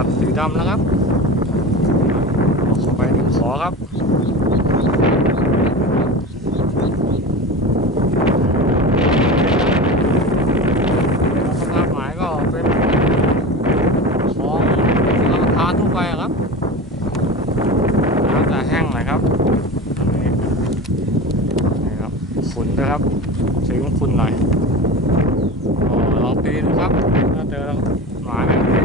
สัตว์สีดำนะครับเข้าไปถึงขอครับสภาพหมายก็เป็นของรับประทานทั่วไปครับน้ำจะแห้งหน่อยครับนี่ครับขุ่นนะครับสีขุ่นหน่อยลองตีดูครับถ้าเจอแล้วหมาย